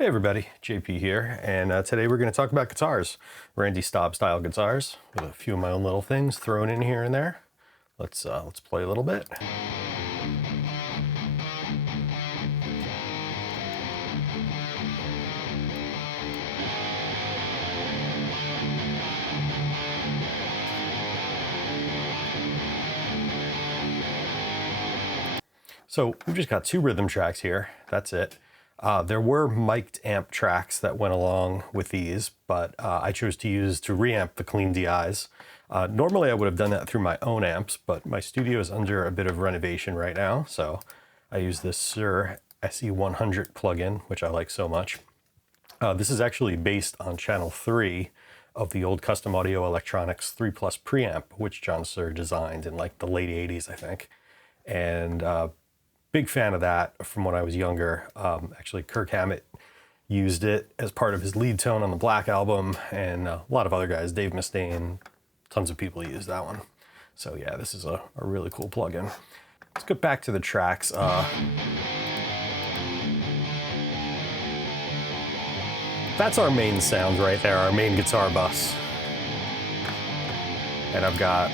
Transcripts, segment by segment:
Hey everybody, JP here, and today we're going to talk about guitars. Randy Staub style guitars, with a few of my own little things thrown in here and there. Let's play a little bit. So we've just got two rhythm tracks here, that's it. There were mic'd amp tracks that went along with these, but I chose to reamp the clean DIs. Normally I would have done that through my own amps, but my studio is under a bit of renovation right now, so I use this Suhr SE100 plugin, which I like so much. This is actually based on channel 3 of the old Custom Audio Electronics 3 Plus preamp, which John Suhr designed in like the late 80s, I think. And big fan of that from when I was younger. Actually, Kirk Hammett used it as part of his lead tone on the Black album, and a lot of other guys, Dave Mustaine, tons of people use that one. So yeah, this is a really cool plugin. Let's get back to the tracks. That's our main sound right there, our main guitar bus. And I've got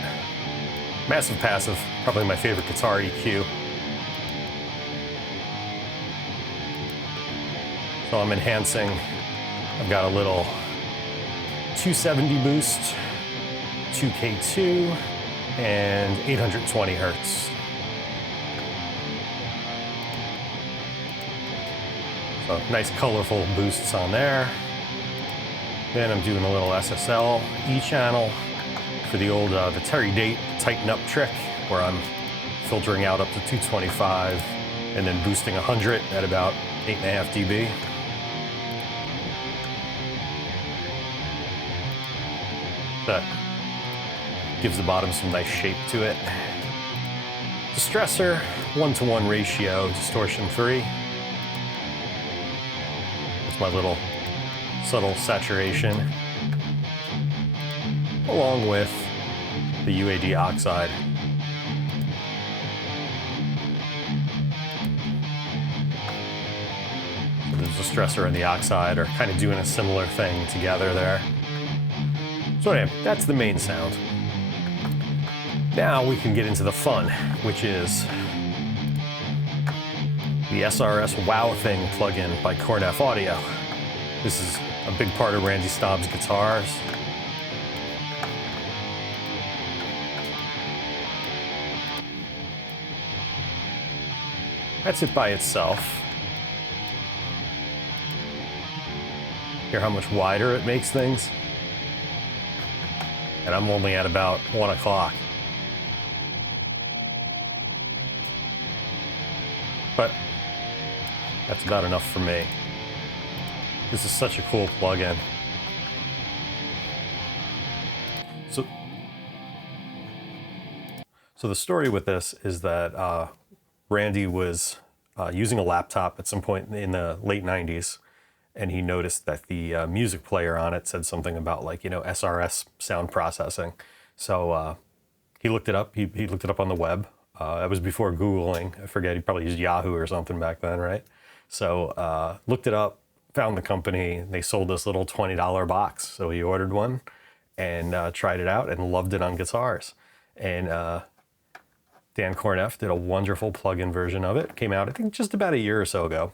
massive passive, probably my favorite guitar EQ. So I'm enhancing. I've got a little 270 boost, 2K2, and 820 hertz. So nice colorful boosts on there. Then I'm doing a little SSL E channel for the old the Terry Date tighten up trick, where I'm filtering out up to 225 and then boosting 100 at about 8.5 dB. That gives the bottom some nice shape to it. Distressor, 1:1 ratio, distortion 3. That's my little subtle saturation, along with the UAD oxide. So the distressor and the oxide are kind of doing a similar thing together there. So anyway, that's the main sound. Now we can get into the fun, which is the SRS Wow Thing plugin by Korneff Audio. This is a big part of Randy Staub's guitars. That's it by itself. Hear how much wider it makes things? And I'm only at about 1 o'clock. But that's about enough for me. This is such a cool plugin. So the story with this is that Randy was using a laptop at some point in the late 90s, and he noticed that the music player on it said something about, like, you know, SRS sound processing. So he looked it up. He looked it up on the web. That was before Googling. I forget, he probably used Yahoo or something back then, right? So looked it up, found the company. They sold this little $20 box. So he ordered one and tried it out and loved it on guitars. And Dan Korneff did a wonderful plug-in version of it. Came out, I think, just about a year or so ago.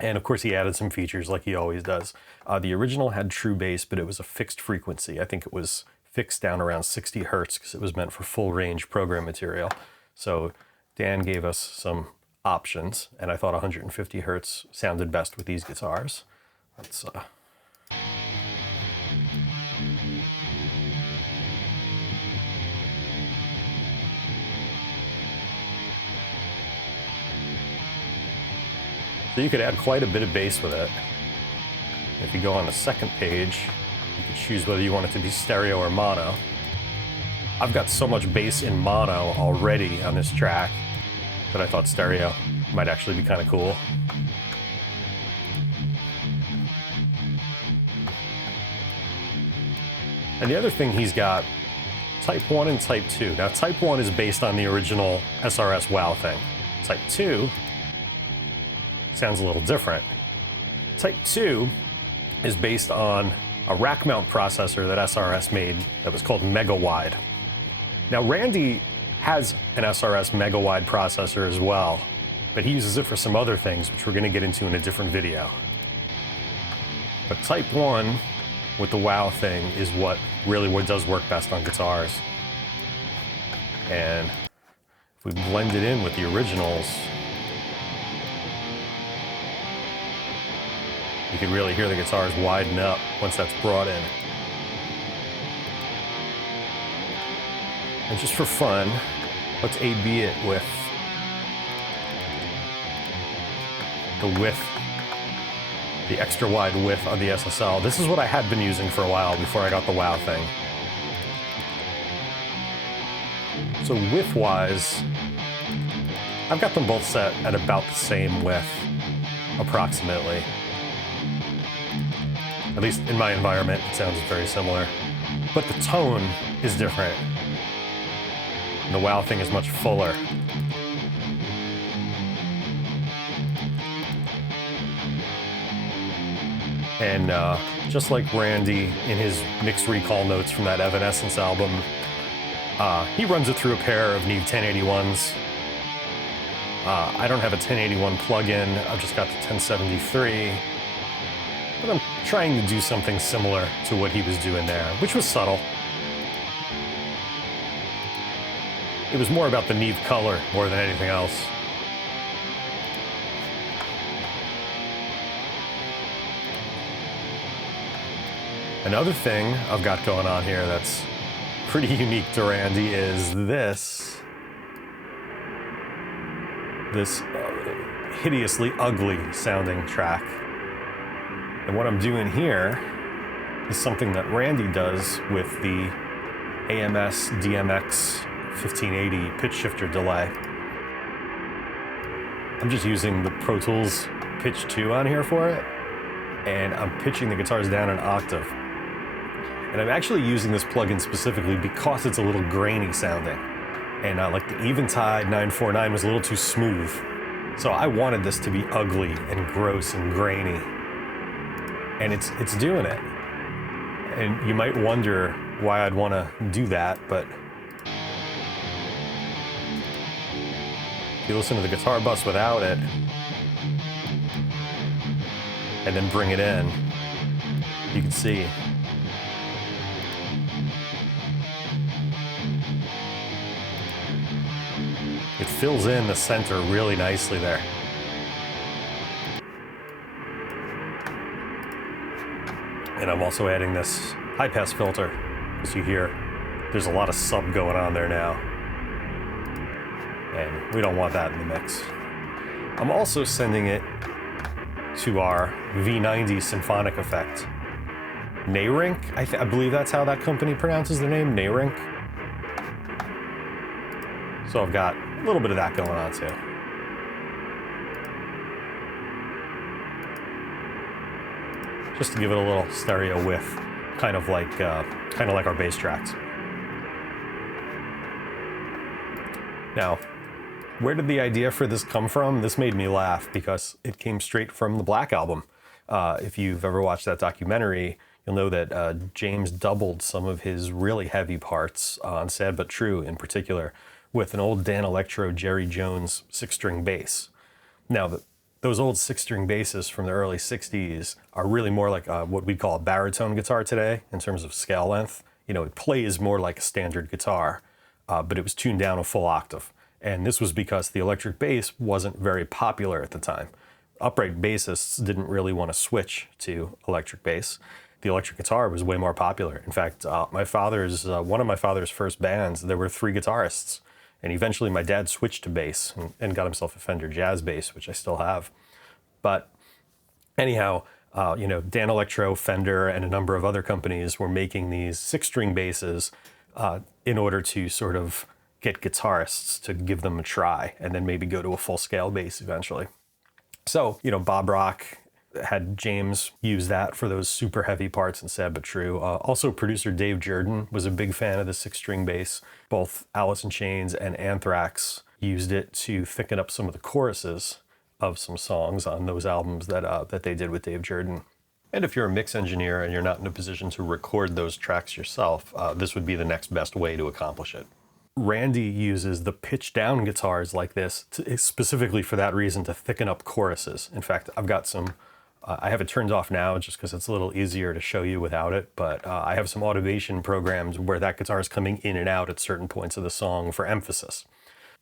And of course he added some features like he always does. The original had true bass, but it was a fixed frequency. I think it was fixed down around 60 hertz because it was meant for full range program material. So Dan gave us some options, and I thought 150 hertz sounded best with these guitars. Let's So you could add quite a bit of bass with it. If you go on the second page, you can choose whether you want it to be stereo or mono. I've got so much bass in mono already on this track that I thought stereo might actually be kind of cool. And the other thing he's got, Type 1 and Type 2. Now Type 1 is based on the original SRS Wow Thing. Type 2 sounds a little different. Type 2 is based on a rack mount processor that SRS made that was called Mega Wide. Now Randy has an SRS Mega Wide processor as well, but he uses it for some other things, which we're going to get into in a different video. But Type 1 with the Wow Thing is what does work best on guitars. And if we blend it in with the originals, you can really hear the guitars widen up once that's brought in. And just for fun, let's A/B it with the extra wide width on the SSL. This is what I had been using for a while before I got the Wow Thing. So width-wise, I've got them both set at about the same width, approximately. At least in my environment, it sounds very similar. But the tone is different. And the Wow Thing is much fuller. And just like Randy in his mixed recall notes from that Evanescence album, he runs it through a pair of Neve 1081s. I don't have a 1081 plug-in, I've just got the 1073. But I'm trying to do something similar to what he was doing there, which was subtle. It was more about the Neve color more than anything else. Another thing I've got going on here that's pretty unique to Randy is this hideously ugly sounding track. And what I'm doing here is something that Randy does with the AMS DMX 1580 pitch shifter delay. I'm just using the ProTools pitch 2 on here for it, and I'm pitching the guitars down an octave. And I'm actually using this plugin specifically because it's a little grainy sounding. And like the Eventide 949 was a little too smooth. So I wanted this to be ugly and gross and grainy. And it's doing it. And you might wonder why I'd want to do that, but if you listen to the guitar bus without it, and then bring it in, you can see it fills in the center really nicely there. And I'm also adding this high pass filter, as you hear. There's a lot of sub going on there now. And we don't want that in the mix. I'm also sending it to our V90 symphonic effect. Neyrinck, I believe that's how that company pronounces their name, Neyrinck. So I've got a little bit of that going on too. Just to give it a little stereo width, kind of like our bass tracks. Now, where did the idea for this come from? This made me laugh because it came straight from the Black Album. If you've ever watched that documentary, you'll know that James doubled some of his really heavy parts on Sad But True in particular with an old Dan Electro Jerry Jones 6-string bass. Now, those old 6-string basses from the early 60s are really more like what we'd call a baritone guitar today in terms of scale length. You know, it plays more like a standard guitar, but it was tuned down a full octave. And this was because the electric bass wasn't very popular at the time. Upright bassists didn't really want to switch to electric bass. The electric guitar was way more popular. In fact, one of my father's first bands, there were 3 guitarists. And eventually my dad switched to bass and got himself a Fender Jazz bass, which I still have. But anyhow, Dan Electro, Fender, and a number of other companies were making these 6-string basses in order to sort of get guitarists to give them a try and then maybe go to a full-scale bass eventually. So, Bob Rock had James use that for those super heavy parts in Sad But True. Also, producer Dave Jordan was a big fan of the 6-string bass. Both Alice in Chains and Anthrax used it to thicken up some of the choruses of some songs on those albums that they did with Dave Jordan. And if you're a mix engineer and you're not in a position to record those tracks yourself, this would be the next best way to accomplish it. Randy uses the pitch down guitars like this specifically for that reason, to thicken up choruses. In fact, I've got some, I have it turned off now just because it's a little easier to show you without it, but I have some automation programs where that guitar is coming in and out at certain points of the song for emphasis.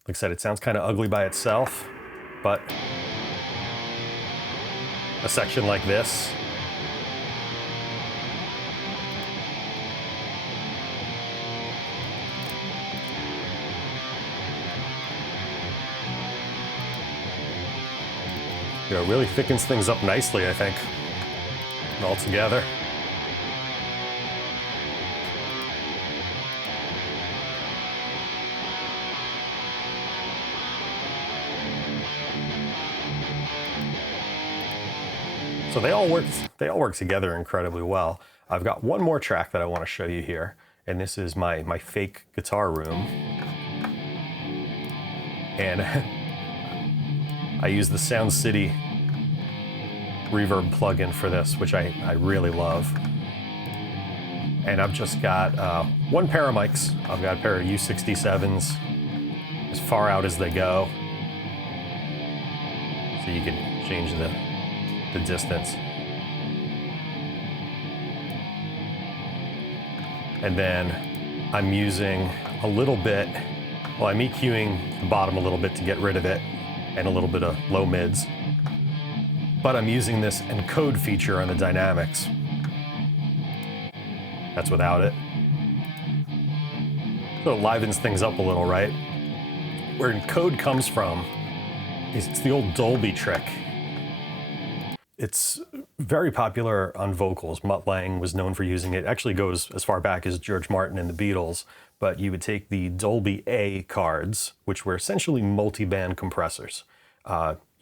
Like I said, it sounds kind of ugly by itself, but a section like this, really thickens things up nicely, I think, all together. So they all work together incredibly well. I've got one more track that I want to show you here, and this is my fake guitar room. And I use the Sound City reverb plugin for this, which I really love. And I've just got one pair of mics. I've got a pair of U67s as far out as they go. So you can change the distance. And then I'm using a little bit, well, I'm EQing the bottom a little bit to get rid of it, and a little bit of low mids. But I'm using this encode feature on the dynamics. That's without it. So it livens things up a little, right? Where encode comes from is it's the old Dolby trick. It's very popular on vocals. Mutt Lange was known for using it. Actually goes as far back as George Martin and the Beatles. But you would take the Dolby A cards, which were essentially multi-band compressors.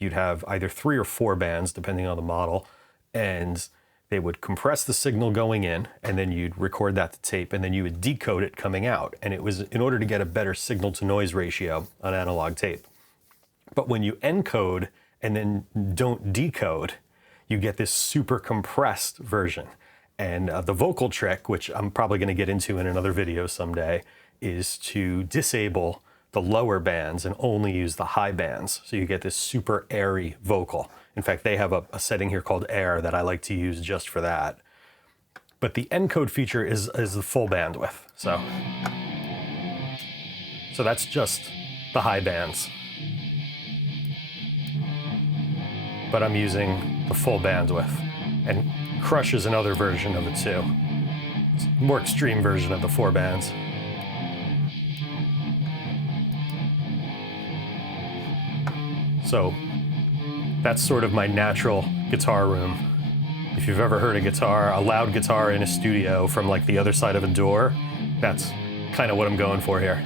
You'd have either 3 or 4 bands, depending on the model, and they would compress the signal going in, and then you'd record that to tape, and then you would decode it coming out. And it was in order to get a better signal-to-noise ratio on analog tape. But when you encode and then don't decode, you get this super compressed version. And the vocal trick, which I'm probably going to get into in another video someday, is to disable the lower bands and only use the high bands. So you get this super airy vocal. In fact, they have a setting here called air that I like to use just for that. But the encode feature is the full bandwidth. So that's just the high bands. But I'm using the full bandwidth. And Crush is another version of it too. It's a more extreme version of the 4 bands. So that's sort of my natural guitar room. If you've ever heard a loud guitar in a studio from like the other side of a door, that's kind of what I'm going for here.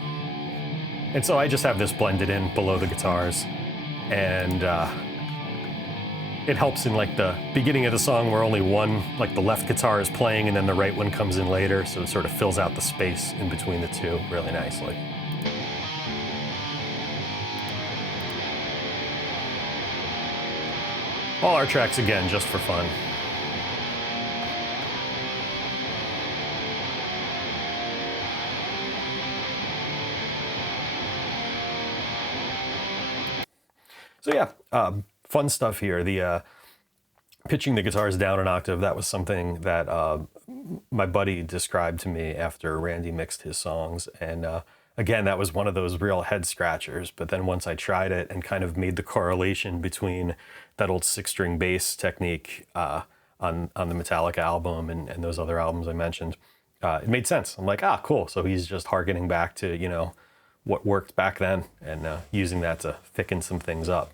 And so I just have this blended in below the guitars, and it helps in like the beginning of the song where only one, like the left guitar is playing and then the right one comes in later, so it sort of fills out the space in between the two really nicely. All our tracks again, just for fun. So yeah, fun stuff here. The pitching the guitars down an octave, that was something that my buddy described to me after Randy mixed his songs. And again, that was one of those real head scratchers. But then once I tried it and kind of made the correlation between that old 6-string bass technique on the Metallica album and those other albums I mentioned, it made sense. I'm like, cool. So he's just hearkening back to, what worked back then and using that to thicken some things up.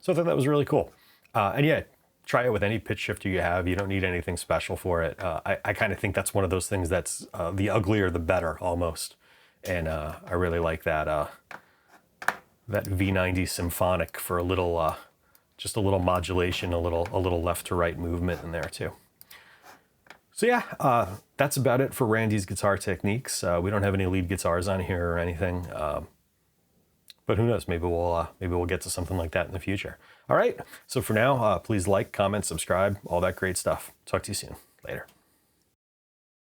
So I thought that was really cool. And yeah, try it with any pitch shifter you have. You don't need anything special for it. I kind of think that's one of those things that's the uglier the better almost. And I really like that that V90 symphonic for a little, just a little modulation, a little left to right movement in there too. So yeah, that's about it for Randy's guitar techniques. We don't have any lead guitars on here or anything. But who knows? Maybe we'll get to something like that in the future. All right. So for now, please like, comment, subscribe, all that great stuff. Talk to you soon. Later.